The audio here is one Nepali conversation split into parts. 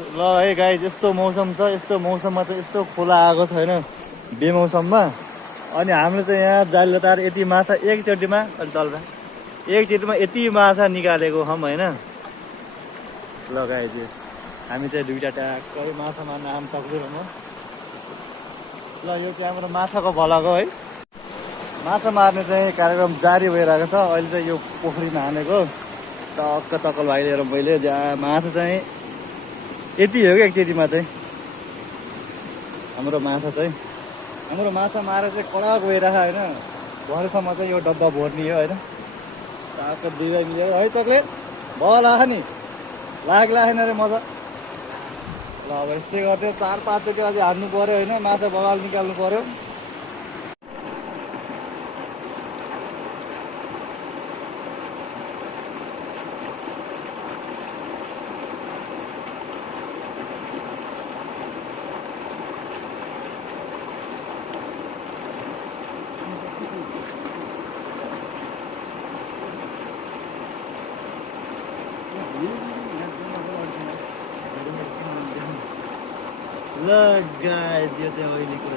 ल है गाइस यस्तो मौसम छ, यस्तो मौसममा चाहिँ यस्तो खोला आएको छ होइन बेमौसममा। अनि हामीले चाहिँ यहाँ जाली लगाएर यति माछा एकचोटिमा अलि तलमा एकचोटिमा यति माछा निकालेको हौँ होइन। ल गाइस हामी चाहिँ दुईवटा ट्याक्कै माछा मार्न आम तक्दिरहँ। ल यो चाहिँ हाम्रो माछाको भलाको है, माछा मार्ने चाहिँ कार्यक्रम जारी भइरहेको छ। अहिले चाहिँ यो पोखरीमा हानेको टक्क तक्कल भाइलिएर मैले जहाँ माछा चाहिँ यति हो क्या एकचोटिमा चाहिँ हाम्रो माछा मारेर चाहिँ कडा गइरहेको होइन। भरेसम्म चाहिँ यो डब्बा भर्ने हो होइन। टक्क दुई भाइ मिलेर है तकले भला नि लागेन रे मजा। ल अब यस्तै गर्थ्यो 4-5 चोटि अझै हान्नु पऱ्यो होइन, माछा बगाल निकाल्नु पऱ्यो। ल गाइस यो चाहिँ अहिलेको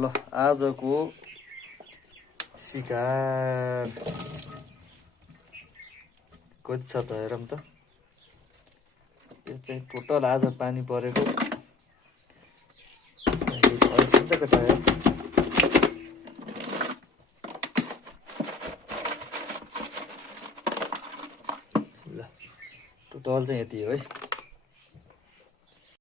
ल आजको शिकार कति छ त हेरौँ त। यो चाहिँ टोटल आज पानी परेको ल टोटल चाहिँ यति हो है।